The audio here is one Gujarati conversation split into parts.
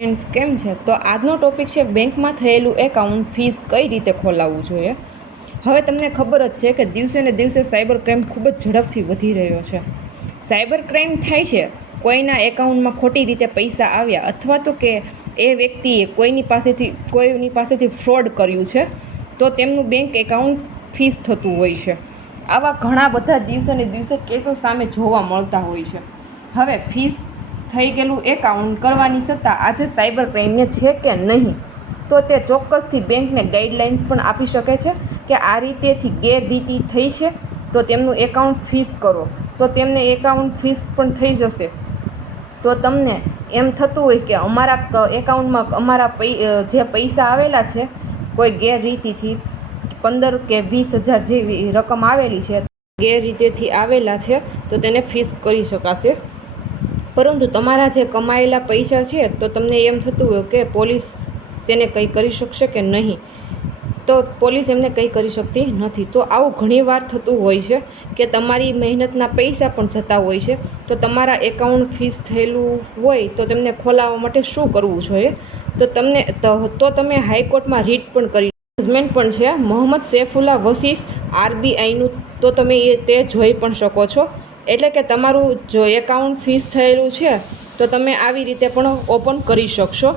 ફ્રેન્ડ્સ કેમ છે? તો આજનો ટોપિક છે બેંકમાં થયેલું એકાઉન્ટ ફીસ કઈ રીતે ખોલાવવું જોઈએ? હવે તમને ખબર જ છે કે દિવસે ને દિવસે સાયબર ક્રાઇમ ખૂબ જ ઝડપથી વધી રહ્યો છે. સાયબર ક્રાઇમ થાય છે, કોઈના એકાઉન્ટમાં ખોટી રીતે પૈસા આવ્યા અથવા તો કે એ વ્યક્તિએ કોઈની પાસેથી કોઈની પાસેથી ફ્રોડ કર્યું છે, તો તેમનું બેંક એકાઉન્ટ ફીસ થતું હોય છે. આવા ઘણા બધા દિવસે ને દિવસે કેસો સામે જોવા મળતા હોય છે. હવે ફીસ થઈ ગયેલું એકાઉન્ટ કરવાની સત્તા આજે સાયબર ક્રાઇમને છે કે નહીં? તો તે ચોક્કસથી બેંકને ગાઈડલાઇન્સ પણ આપી શકે છે કે આ રીતેથી ગેરરીતિ થઈ છે. તો તેમનું એકાઉન્ટ ફીસ કરો. તો તેમને એકાઉન્ટ ફીસ પણ થઈ જશે. તો તમને એમ થતું હોય કે અમારા એકાઉન્ટમાં અમારા જે પૈસા આવેલા છે, કોઈ ગેરરીતિથી પંદર કે વીસ હજાર જેવી રકમ આવેલી છે, ગેરરીતેથી આવેલા છે, તો તેને ફીસ કરી શકાશે. પરંતુ તમારા જે કમાયેલા પૈસા છે, તો તમને એમ થતું હોય કે પોલીસ તેને કંઈ કરી શકશે કે નહીં? તો પોલીસ એમને કંઈ કરી શકતી નથી. તો આવું ઘણીવાર થતું હોય છે કે તમારી મહેનતના પૈસા પણ જતા હોય છે. તો તમારા એકાઉન્ટ ફીસ થયેલું હોય, તો તેમને ખોલાવવા માટે શું કરવું જોઈએ? તો તમને તો તમે હાઈકોર્ટમાં રીટ પણ કરી જજમેન્ટ પણ છે. મોહમ્મદ સૈફુલ્લા વસીસ આરબીઆઈનું, તો તમે એ તે જોઈ પણ શકો છો. એટલે કે તમારું જો એકાઉન્ટ ફીસ થયેલું છે, તો તમે આવી રીતે પણ ઓપન કરી શકશો.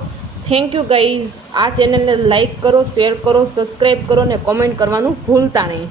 થેન્ક યુ ગાઈઝ આ ચેનલને લાઈક કરો શેર કરો સબસ્ક્રાઈબ કરો ને કોમેન્ટ કરવાનું ભૂલતા નહીં.